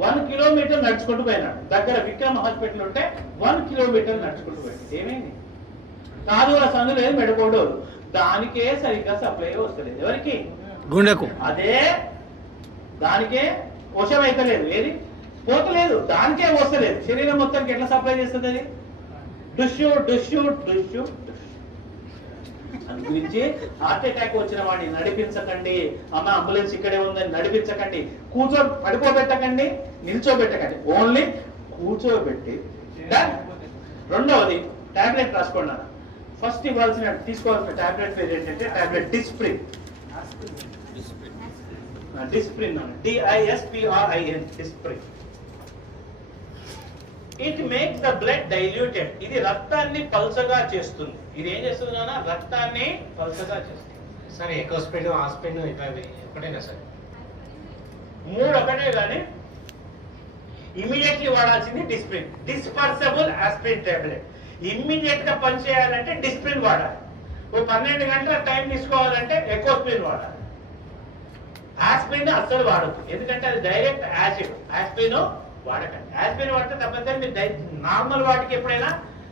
One kilometre నడుచుకుంటూ పోయినాడు. దగ్గర విక్రమ్ హాస్పిటల్ ఉంటే వన్ కిలోమీటర్ నడుచుకుంటూ పోయాడు ఏమైంది? కాదు ఆ సందు లేదు మెడకోడు దానికే సరిగ్గా సప్లై వస్తలేదు. ఎవరికి? గుండెకు. అదే దానికే వశం అయితలేదు. ఏది? పోతలేదు. దానికే వస్తలేదు శరీరం మొత్తానికి ఎట్లా సప్లై చేస్తుంది అది? డుష్యు డుష్యు డుష్యు గురించి హార్ట్ అటాక్ వచ్చిన వాడిని నడిపించకండి. అమ్మ అంబులెన్స్ ఇక్కడే ఉందని నడిపించకండి. కూర్చో పడిపోబెట్టకండి నిల్చోబెట్టకండి. ఓన్లీ కూర్చోబెట్టి. రెండవది టాబ్లెట్ రాసుకోండి నాన్న. ఫస్ట్ ఇవ్వాల్సిన తీసుకోవాల్సిన టాబ్లెట్ పేరు ఏంటంటే tablet Disprin Disprin డిఐఎస్పిఆర్ఐఎన్ Disprin it makes the blood diluted ఇది రక్తాన్ని పల్చగా చేస్తుంది. ఇది ఏం చేస్తుంది నాన్న? రక్తాన్ని పల్చగా చేస్తుంది. సార్ ఎక్కువ స్పీడ్ ఆ స్పీడ్ ఇట్లా ఎక్కడైనా సార్. మూడు ఒకటే కానీ ఇమీడియట్లీ వాడాల్సింది డిస్ప్రిన్ డిస్పర్సబుల్ ఆస్పిరిన్ టాబ్లెట్. ఇమ్మీడియట్గా పనిచేయాలంటే డిస్ప్రిన్ వాడాలి. ఓ పన్నెండు గంటల టైం తీసుకోవాలంటే ఎకోస్ప్రిన్ వాడాలి. ఆస్పిరిన్ అస్సలు వాడద్దు. ఎందుకంటే అది డైరెక్ట్ యాసిడ్. ఆస్పిరిన్ వాడకండి. ఆస్పిరిన్ వాడితే తప్పనిసరి మీరు నార్మల్ వాటికి ఎప్పుడైనా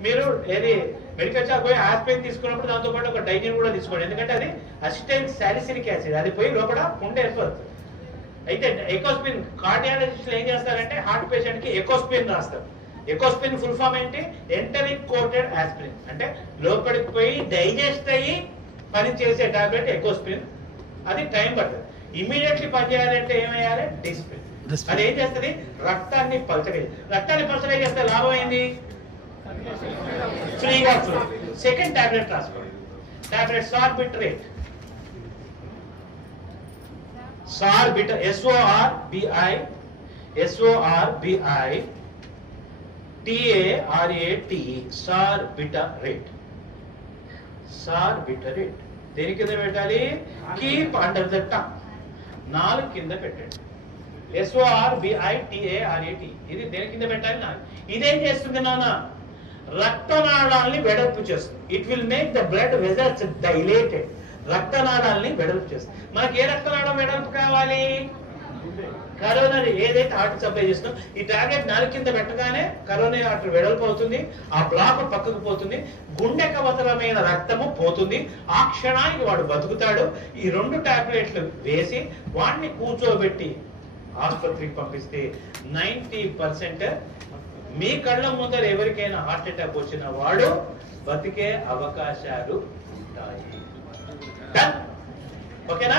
మీరు ఏది మెడికల్ షాప్ పోయి ఆస్పిరిన్ తీసుకున్నప్పుడు దాంతో పాటు ఒక డైజిన్ కూడా తీసుకోండి. ఎందుకంటే అది అసిటైన్ సాలిసిలిక్ యాసిడ్. అది పోయి లోపల ఉండే ఏర్పడుతుంది. అయితే ఎకోస్పిన్ కార్డియాలజిస్టులు ఏం చేస్తారంటే హార్ట్ పేషెంట్కి ఎకోస్పిన్ రాస్తారు. ఎకోస్పిన్ ఫుల్ ఫామ్ ఏంటి? ఎంటరిక్ కోటెడ్ ఆస్పిరిన్ అంటే లోపలికి పోయి డైజెస్ట్ అయ్యి పని చేసే టాబ్లెట్ ఎకోస్పిన్. అది టైం పడుతుంది. ఇమీడియట్లీ పని చేయాలంటే ఏమయ్యాలి డిస్పిన్. అది ఏం చేస్తుంది? రక్తాన్ని పలచగా రక్తాన్ని పలచగా చేస్తే లాభం ఏంది? ఫ్రీగా సెకండ్ టాబ్లెట్ రాసుకోండి. టాబ్లెట్ సార్బిట్రేట్ సార్ సార్బిట S O R B I S O R B I T A R A T Sorbitrate rate. దేని కింద పెట్టాలి? కీప్ అండర్ ద టంగ్ నాలుగు కింద పెట్టండి. ఎస్ఓఆర్ బిఐ టిఏఆర్ఏటి ఇది దేని కింద పెట్టాలి నాలుగు ఇదేం చేస్తుంది నాన్న? రక్తనాళాల్ని వెడల్పు చేస్తుంది. It will make the blood vessels dilated రక్తనాళాల్ని వెడల్పు చేస్తుంది మనకి ఏ రక్తనాళం వెడల్పు కావాలి? కరోనా ఏదైతే హార్ట్ సప్లై చేస్తుందో ఈ టాబ్లెట్ నాలుగు కింద పెట్టగానే కరోనా హార్ట్ వెడల్పు అవుతుంది ఆ బ్లాక్ పక్కకు పోతుంది గుండె కవతలమైన రక్తము పోతుంది. ఆ క్షణానికి వాడు బతుకుతాడు. ఈ రెండు టాబ్లెట్లు వేసి వాడిని కూర్చోబెట్టి ఆసుపత్రికి పంపిస్తే నైంటీ పర్సెంట్ మీ కళ్ళ ముందర ఎవరికైనా హార్ట్ అటాక్ వచ్చిన వాడు బతికే అవకాశాలు ఉంటాయి. ఓకేనా?